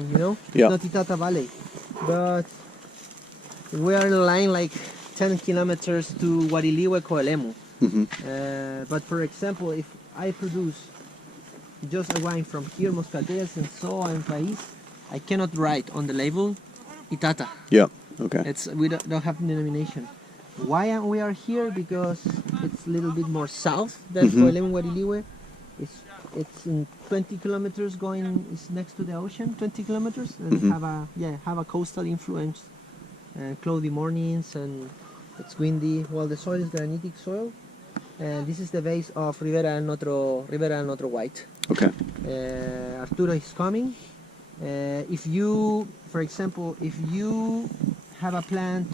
you know, Yeah. not Itata Valley, but we are in a line like 10 kilometers to Guariliwe, Coelemu. But for example, if I produce just a wine from here, Moscatels and so on, País, I cannot write on the label Itata. Yeah. Okay. We don't have denomination. Why we are here? Because it's a little bit more south than Coelemu, Guariliwe. It's in 20 kilometers going. It's next to the ocean, 20 kilometers, and have a coastal influence. Cloudy mornings and it's windy. Well, the soil is granitic soil, and this is the base of Ribera del Notro White. Okay. Arturo is coming. If you, for example, if you have a plant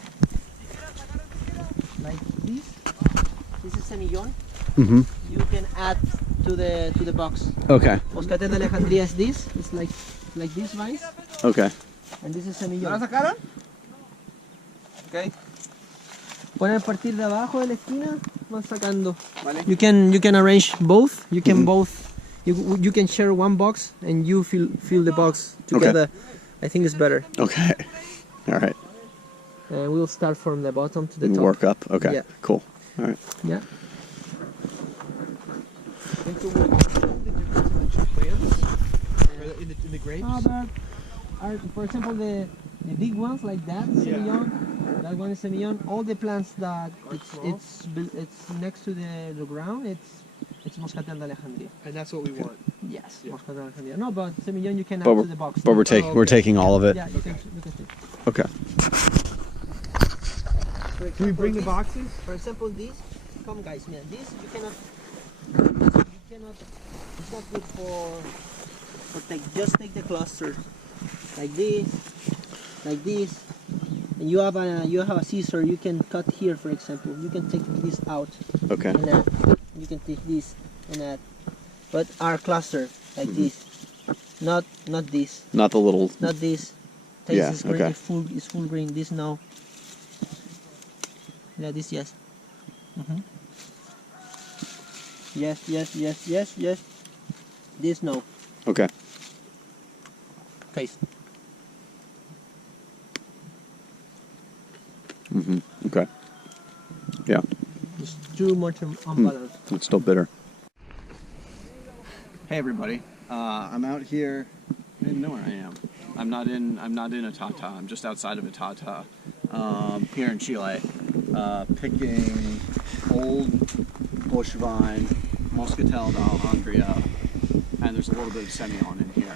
like this is semillon. You can add to the box. Okay. Moscatel de Alejandría is this. It's like these vines. Okay. And this is semillon. ¿La sacaron? Okay. Ponen a partir de abajo de la esquina, van sacando. Vale. You can arrange both. You can you can share one box and you fill the box together. Okay. I think it's better. Okay. All right. And we'll start from the bottom to the top. Work up. Okay. Yeah. Cool. All right. Yeah. In the grapes? For example, the big ones like that, semillon, that one is semillon. All the plants that it's next to the ground, it's Moscatel de Alejandría. And that's what we want. Yes, Moscatel de Alejandría. No, but semillon you can add But to the box. But we're taking all of it. Yeah, you can take. Okay. Can we bring the boxes? For example, this. Come, guys, man. This you cannot. It's not good for just take the cluster like this, and you have a scissor. You can cut here, for example. You can take this out. Okay. And you can take this and add, but our cluster like this, not this. Not the little. Not this. Yeah. Is green, Okay. It's full green. This no. Yeah. This yes. Yes. This no. Okay. Taste. Okay. Yeah. It's too much unbalanced. It's still bitter. Hey everybody, I'm out here. I didn't know where I am. I'm not in Itata. I'm just outside of Itata, here in Chile, picking old bush vine, Moscatel de Alejandría, and there's a little bit of semillon in here.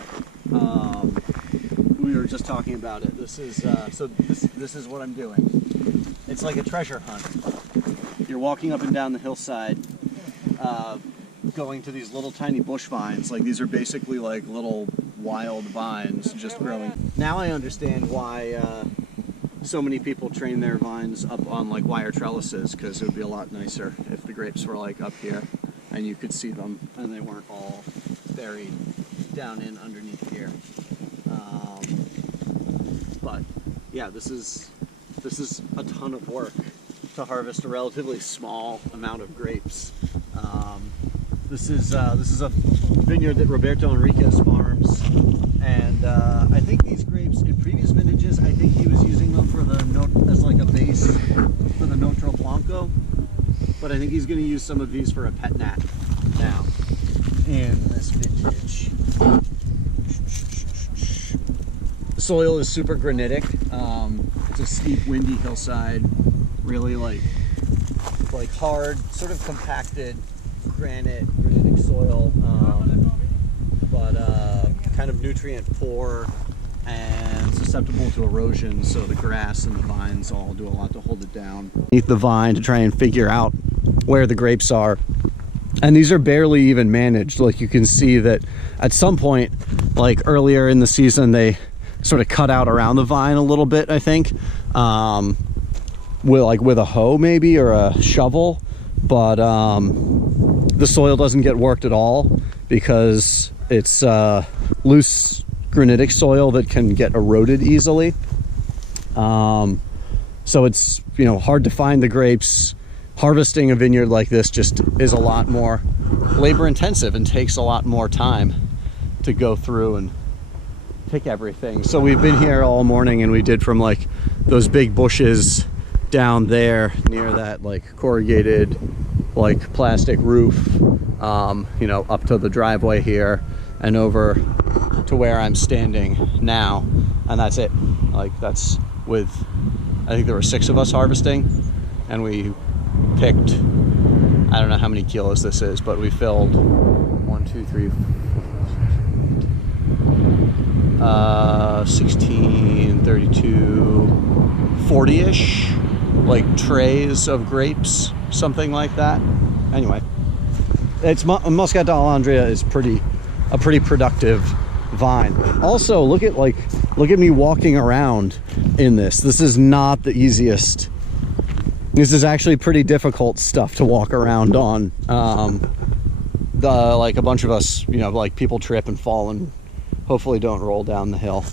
We were just talking about it. This is this is what I'm doing. It's like a treasure hunt. You're walking up and down the hillside, going to these little tiny bush vines. Like these are basically like little wild vines just growing. Now I understand why so many people train their vines up on like wire trellises, because it would be a lot nicer if the grapes were like up here and you could see them and they weren't all buried down in underneath here. But yeah, this is a ton of work to harvest a relatively small amount of grapes. This is a vineyard that Roberto Henriquez farms, and I think these grapes in previous vintages, I think he was using them for as like a base for the Notro Blanco, but I think he's going to use some of these for a pet nat now in this vintage. The soil is super granitic. It's a steep, windy hillside, really like hard, sort of compacted granitic soil, but kind of nutrient poor and susceptible to erosion, so the grass and the vines all do a lot to hold it down. Beneath the vine to try and figure out where the grapes are. And these are barely even managed. Like you can see that at some point, like earlier in the season, they sort of cut out around the vine a little bit, I think, with a hoe maybe or a shovel, but the soil doesn't get worked at all because it's loose granitic soil that can get eroded easily. So it's, you know, hard to find the grapes. Harvesting a vineyard like this just is a lot more labor intensive and takes a lot more time to go through and pick everything. So we've been here all morning, and we did from like those big bushes down there near that like corrugated like plastic roof, you know, up to the driveway here and over to where I'm standing now, and that's it. Like that's with, I think there were 6 of us harvesting, and we picked, I don't know how many kilos this is, but we filled 1, 2, 3, 16, 32, 40-ish like trays of grapes, something like that. Anyway, it's Moscatel Andrea is a pretty productive vine. Also, look at me walking around in this. This is not the easiest. This is actually pretty difficult stuff to walk around on. Like a bunch of us, you know, like people trip and fall and hopefully don't roll down the hill.